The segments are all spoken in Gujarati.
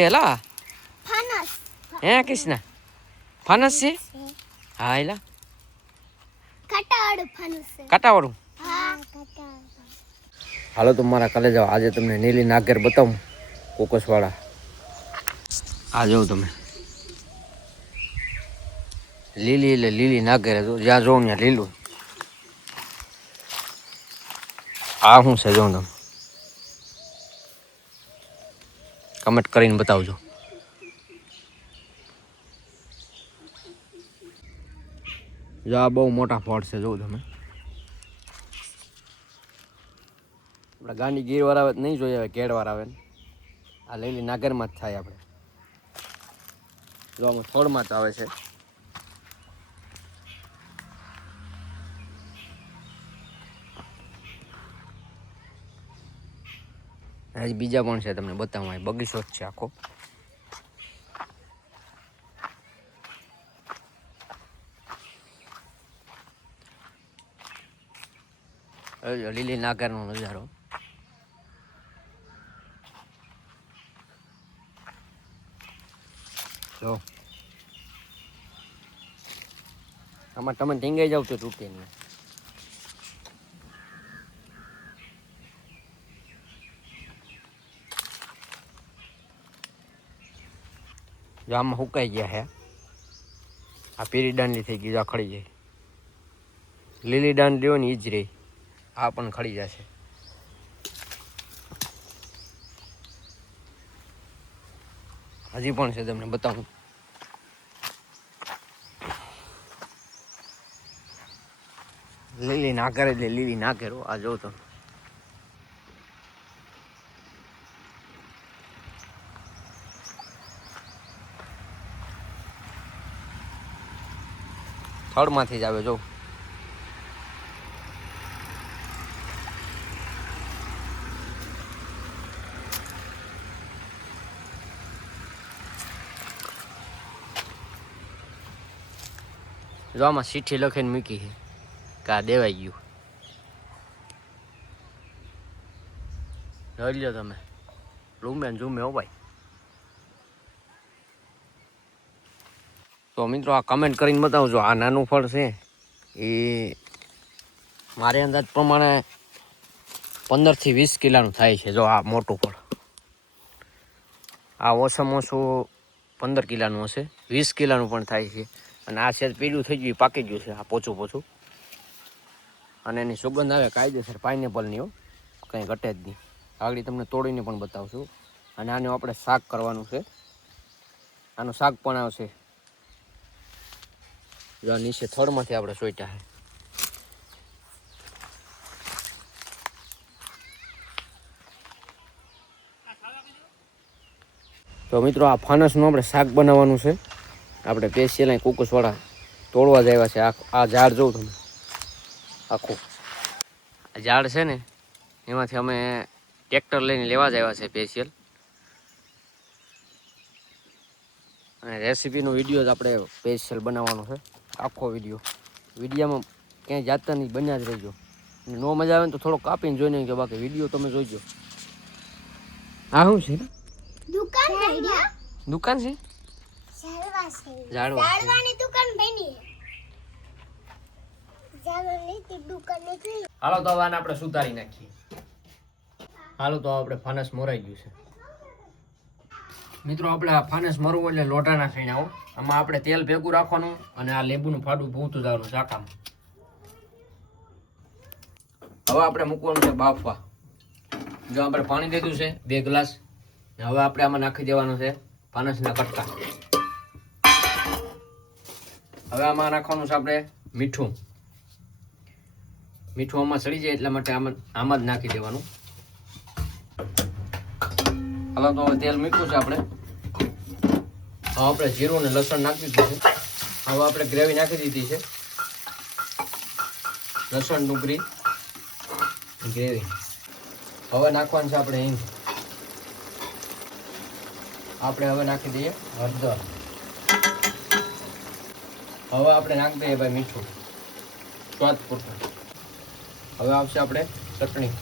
એલા ફાનસ હે કિસના ફાનસ છે હા એલા કાટાવાળું ફાનસ છે કાટાવાળું હા કાટાવાળું હાલો તો મારા કાલે જાઓ આજે તમને નીલી નાગર બતાવું કોકસવાળા આ જોઉં તમે લીલી એટલે લીલી નાગર જ્યાં જોઉં ત્યાં લીલું આ શું છે જોઉં તમે કમેન્ટ કરીને બતાવજો જો આ બહુ મોટા ફળ છે જોઉં તમે આપણે ગાંડી ગીરવાર આવે નહીં જોઈએ હવે કેળવાર આવે ને આ લીલી નાગરમાં જ થાય આપણે જો આમાં થોડમાં જ આવે છે હજી બીજા પણ છે તમને બતાવવા બગીચો જ છે આખો લીલી નાગરનો નજારો જો આમાં તમે ઢીંગાઈ જાવ તો તૂટે નહીં જો આમાં સુકાઈ ગયા હે આ પીરી દાંડલી થઈ ગઈ આ ખડી જાય લીલી દાંડલી હોય ને એ જ રહી આ પણ ખડી જશે હજી પણ છે તમને બતાવું લીલી નાગર એટલે લીલી નાગર આ જો તમે થડમાંથી જ આવે જો જો આમાં ચીઠી લખીને મૂકી છે કે આ દેવાઈ ગયું જોઈ લો તમે રૂમે ને ઝૂમે હો ભાઈ તો મિત્રો આ કમેન્ટ કરીને બતાવજો આ નાનું ફળ છે એ મારે અંદાજ પ્રમાણે 15 થી 20 કિલોનું થાય છે જો આ મોટું ફળ આ ઓછામાં ઓછું 15 કિલોનું હશે 20 કિલોનું પણ થાય છે અને આ છે પીળું થઈ ગયું પાકી ગયું છે આ પોચું પોચું અને એની સુગંધ આવે કાયદેસર પાઇનેપલની હો કંઈ ઘટે જ નહીં આગળ તમને તોડીને પણ બતાવશું અને આનું આપણે શાક કરવાનું છે આનું શાક પણ આવશે જો નીચે થડમાંથી આપણે સોઈટા છે તો મિત્રો આ ફાનસનું આપણે શાક બનાવવાનું છે આપણે સ્પેશિયલ અહીં કુકસવાળા તોડવા જ આવ્યા છે આ ઝાડ જોઉં તમે આખું આ ઝાડ છે ને એમાંથી અમે ટ્રેક્ટર લઈને લેવા જ આવ્યા છે સ્પેશિયલ અને રેસીપીનો વિડીયો જ આપણે સ્પેશિયલ બનાવવાનો છે આખો વિડીયોમાં ક્યાંય જાતા નહીં બન્યા જ રહેજો અને નો મજા આવે ને તો થોડો કાપીને જોઈને કે બાકી વિડીયો તમે જોઈજો આ શું છે દુકાન છે ઝાડવાની દુકાન બની હાલો તો હવે આને આપણે સુધારી નાખીએ હાલો તો આપણે ફાનસ મોરાઈ ગયું છે મિત્રો આપણે આ ફાનસ મરવું એટલે લોટાના ખાઈને આવો આમાં આપણે તેલ ભેગું રાખવાનું અને આ લીંબુનું ફાડું ભૂતું જવાનું શાકામાં હવે આપણે મૂકવાનું છે બાફવા જો આપણે પાણી લીધું છે 2 ગ્લાસ હવે આપણે આમાં નાખી દેવાનું છે ફાનસના કટકા હવે આમાં નાખવાનું છે આપણે મીઠું આમાં સડી જાય એટલા માટે આમાં જ નાખી દેવાનું હાલો તો હવે તેલ મૂક્યું છે આપણે હવે આપણે જીરું અને લસણ નાખી દીધું છે હવે આપણે ગ્રેવી નાખી દીધી છે લસણ ડુંગળી ગ્રેવી હવે નાખવાનું છે આપણે હિંગ આપણે હવે નાખી દઈએ હળદર હવે આપણે નાખી દઈએ ભાઈ મીઠું સ્વાદ પૂરતું હવે આવશે આપણે ચટણી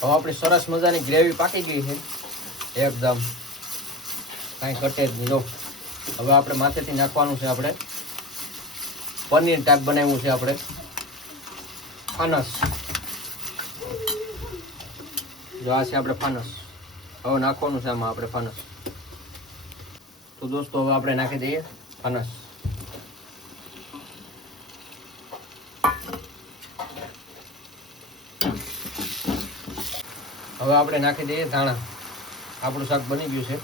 હવે આપણી સરસ મજાની ગ્રેવી પાકી ગઈ છે એકદમ, કાંઈ ઘટે જ નહીં. જો હવે આપણે માથેથી નાખવાનું છે આપણે પનીર ટાઈપ બનાવ્યું છે આપણે ફાનસ. જો આ છે આપણે ફાનસ. હવે નાખવાનું છે આમાં આપણે ફાનસ. તો દોસ્તો હવે આપણે નાખી દઈએ ફાનસ. હવે આપણે નાખી દઈએ ધાણા. આપણું શાક બની ગયું છે.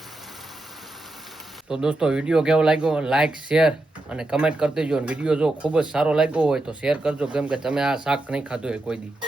તો દોસ્તો વિડીયો કેવો લાગ્યો લાઈક શેર અને કમેન્ટ કરી દેજો. વિડીયો જો ખૂબ જ સારો લાગ્યો હોય તો શેર કરજો, કેમ કે તમે આ શાક નહીં ખાધું હોય કોઈ દી.